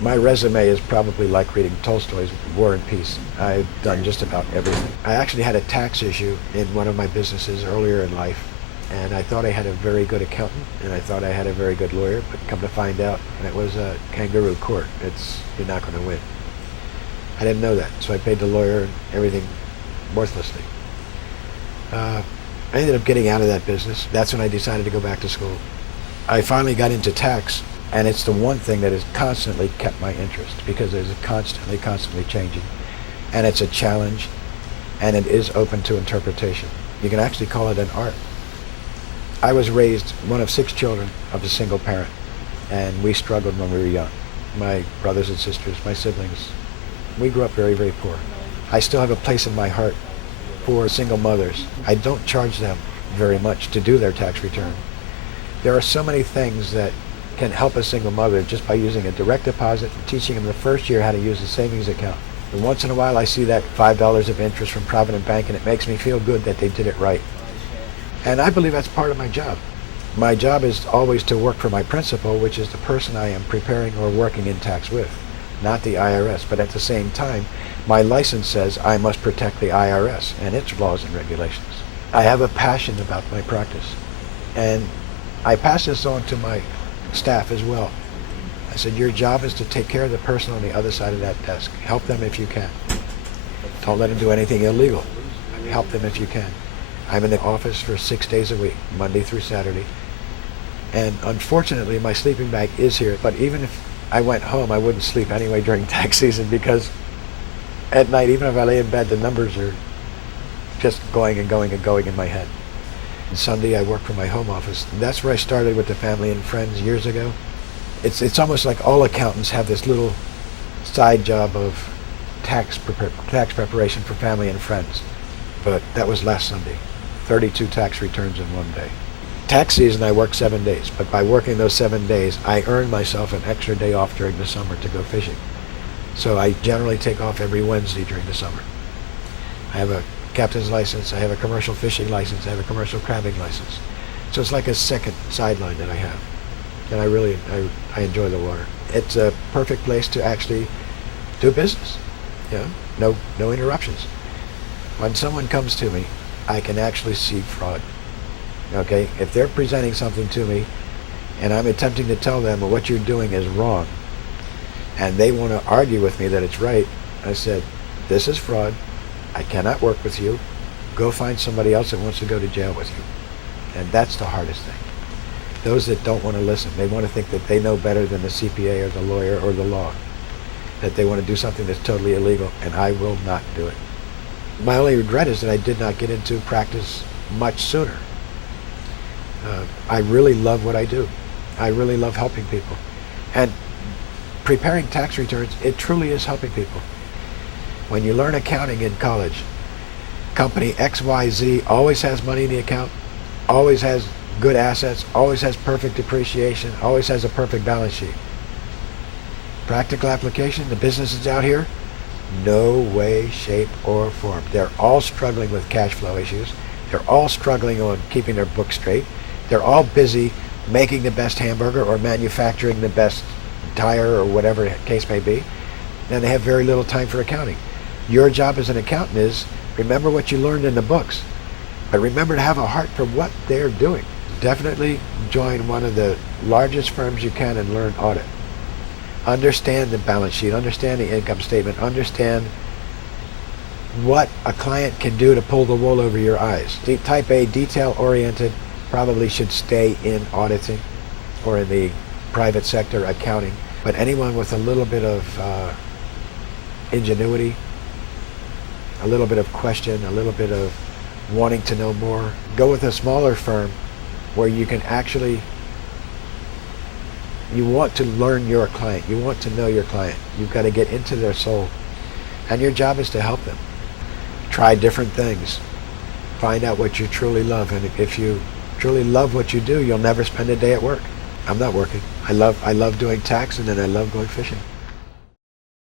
My resume is probably like reading Tolstoy's War and Peace. I've done just about everything. I actually had a tax issue in one of my businesses earlier in life, and I thought I had a very good accountant, and I thought I had a very good lawyer, but come to find out, it was a kangaroo court. You're not going to win. I didn't know that, so I paid the lawyer and everything worthlessly. I ended up getting out of that business. That's when I decided to go back to school. I finally got into tax, and it's the one thing that has constantly kept my interest because it's constantly changing. And it's a challenge, and it is open to interpretation. You can actually call it an art. I was raised one of 6 children of a single parent, and we struggled when we were young. My brothers and sisters, my siblings, we grew up very, very poor. I still have a place in my heart for single mothers. I don't charge them very much to do their tax return. There are so many things that can help a single mother just by using a direct deposit and teaching them the first year how to use a savings account. And once in a while I see that $5 of interest from Provident Bank, and it makes me feel good that they did it right. And I believe that's part of my job. My job is always to work for my principal, which is the person I am preparing or working in tax with, not the IRS. But at the same time, my license says I must protect the IRS and its laws and regulations. I have a passion about my practice, and I pass this on to my staff as well. I said, your job is to take care of the person on the other side of that desk. Help them if you can. Don't let them do anything illegal. Help them if you can. I'm in the office for 6 days a week, Monday through Saturday. And unfortunately, my sleeping bag is here. But even if I went home, I wouldn't sleep anyway during tax season, because at night, even if I lay in bed, the numbers are just going and going and going in my head. And Sunday, I work from my home office. And that's where I started with the Family and Friends years ago. It's almost like all accountants have this little side job of tax preparation for family and friends. But that was last Sunday. 32 tax returns in one day. Tax season, I work 7 days, but by working those 7 days, I earn myself an extra day off during the summer to go fishing. So I generally take off every Wednesday during the summer. I have a captain's license, I have a commercial fishing license, I have a commercial crabbing license. So it's like a second sideline that I have. And I enjoy the water. It's a perfect place to actually do business. You know, no interruptions. When someone comes to me, I can actually see fraud. Okay, if they're presenting something to me and I'm attempting to tell them, well, what you're doing is wrong, and they want to argue with me that it's right, I said, this is fraud. I cannot work with you. Go find somebody else that wants to go to jail with you. And that's the hardest thing. Those that don't want to listen, they want to think that they know better than the CPA or the lawyer or the law, that they want to do something that's totally illegal, and I will not do it. My only regret is that I did not get into practice much sooner. I really love what I do. I really love helping people. And preparing tax returns, it truly is helping people. When you learn accounting in college, company XYZ always has money in the account, always has good assets, always has perfect depreciation, always has a perfect balance sheet. Practical application, the businesses out here, no way, shape, or form. They're all struggling with cash flow issues. They're all struggling on keeping their books straight. They're all busy making the best hamburger or manufacturing the best tire or whatever the case may be. And they have very little time for accounting. Your job as an accountant is remember what you learned in the books, but remember to have a heart for what they're doing. Definitely join one of the largest firms you can and learn audit. Understand the balance sheet, understand the income statement, understand what a client can do to pull the wool over your eyes. Type A, detail-oriented, probably should stay in auditing or in the private sector accounting. But anyone with a little bit of ingenuity, a little bit of question, a little bit of wanting to know more, go with a smaller firm where you can actually, you want to learn your client, you want to know your client, you've got to get into their soul, and your job is to help them. Try different things, find out what you truly love, and if you truly love what you do, you'll never spend a day at work. I'm not working. I love doing tax, and then I love going fishing.